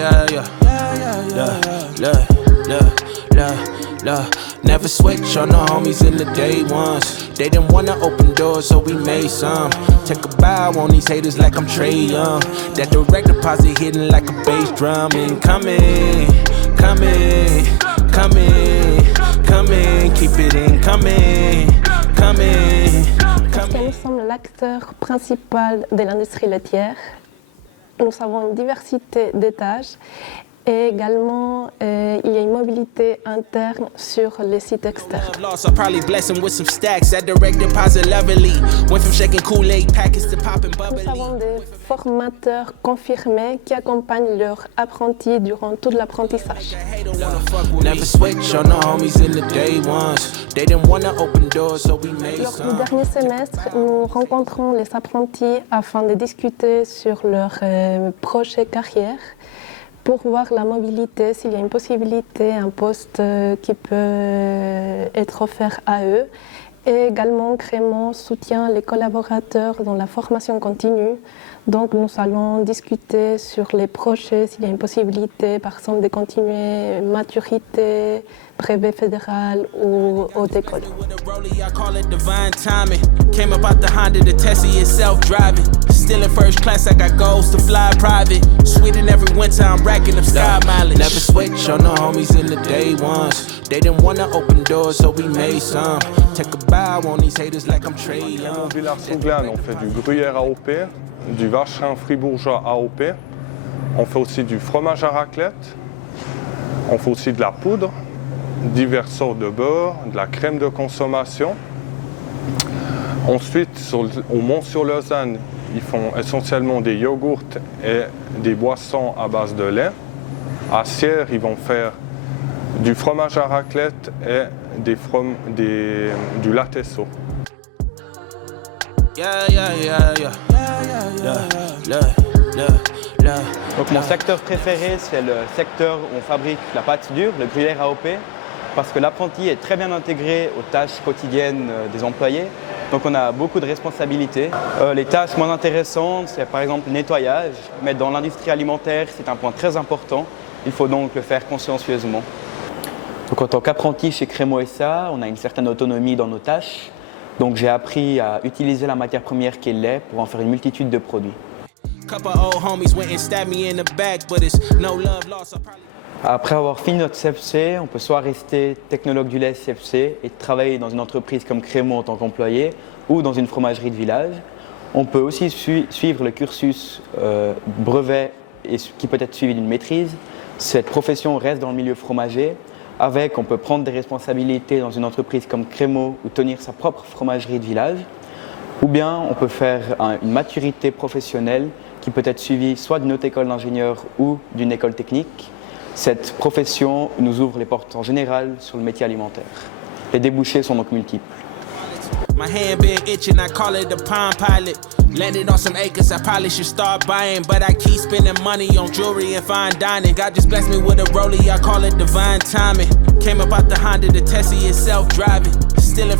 yeah, yeah. Look. Never switch on the homies in the day ones. They didn't wanna open doors, so we made some. Take a bow on these haters like I'm Trey Young. That direct deposit hitting like a bass drum. Incoming, coming, keep it incoming, coming. Parce que nous sommes l'acteur principal de l'industrie laitière. Nous avons une diversité d'étages. Et également, il y a une mobilité interne sur les sites externes. Nous avons des formateurs confirmés qui accompagnent leurs apprentis durant tout l'apprentissage. Lors du dernier semestre, nous rencontrons les apprentis afin de discuter sur leur projet carrière, pour voir la mobilité, s'il y a une possibilité, un poste qui peut être offert à eux. Et également, Crémant soutient les collaborateurs dans la formation continue. Donc, nous allons discuter sur les projets, s'il y a une possibilité, par exemple, de continuer maturité, brevet fédéral ou haute école. Still in first class, I got goals to fly private. Sweden every winter, I'm racking up sky mileage. Never switch on the homies in the day ones. They didn't wanna open doors, so we made some. Take a bow on these haters like I'm Trey Young. Au Villars-sous-Glane, on fait du gruyère AOP, du vacherin fribourgeois AOP. On fait aussi du fromage à raclette. On fait aussi de la poudre, divers sortes de beurre, de la crème de consommation. Ensuite, au Mont-sur-Lausanne, ils font essentiellement des yogourts et des boissons à base de lait. À Sierre, ils vont faire du fromage à raclette et du latte-saut. Donc mon secteur préféré, c'est le secteur où on fabrique la pâte dure, le gruyère AOP, parce que l'apprenti est très bien intégré aux tâches quotidiennes des employés. Donc on a beaucoup de responsabilités. Les tâches moins intéressantes, c'est par exemple le nettoyage, mais dans l'industrie alimentaire, c'est un point très important. Il faut donc le faire consciencieusement. Donc en tant qu'apprenti chez Crémant SA, on a une certaine autonomie dans nos tâches. Donc j'ai appris à utiliser la matière première qu'est le lait pour en faire une multitude de produits. Après avoir fini notre CFC, on peut soit rester technologue du lait CFC et travailler dans une entreprise comme Crémant en tant qu'employé ou dans une fromagerie de village. On peut aussi suivre le cursus brevet et qui peut être suivi d'une maîtrise. Cette profession reste dans le milieu fromager. On peut prendre des responsabilités dans une entreprise comme Crémant ou tenir sa propre fromagerie de village. Ou bien on peut faire une maturité professionnelle qui peut être suivie soit d'une haute école d'ingénieur ou d'une école technique. Cette profession nous ouvre les portes en général sur le métier alimentaire. Les débouchés sont donc multiples. My hand been itching, I call it the Palm Pilot. Landed on some acres, I probably should start buying, but I keep spending money on jewelry and fine dining. God just blessed me with a rollie, I call it divine timing. Came up out the Honda, the Tessie is self-driving. Still in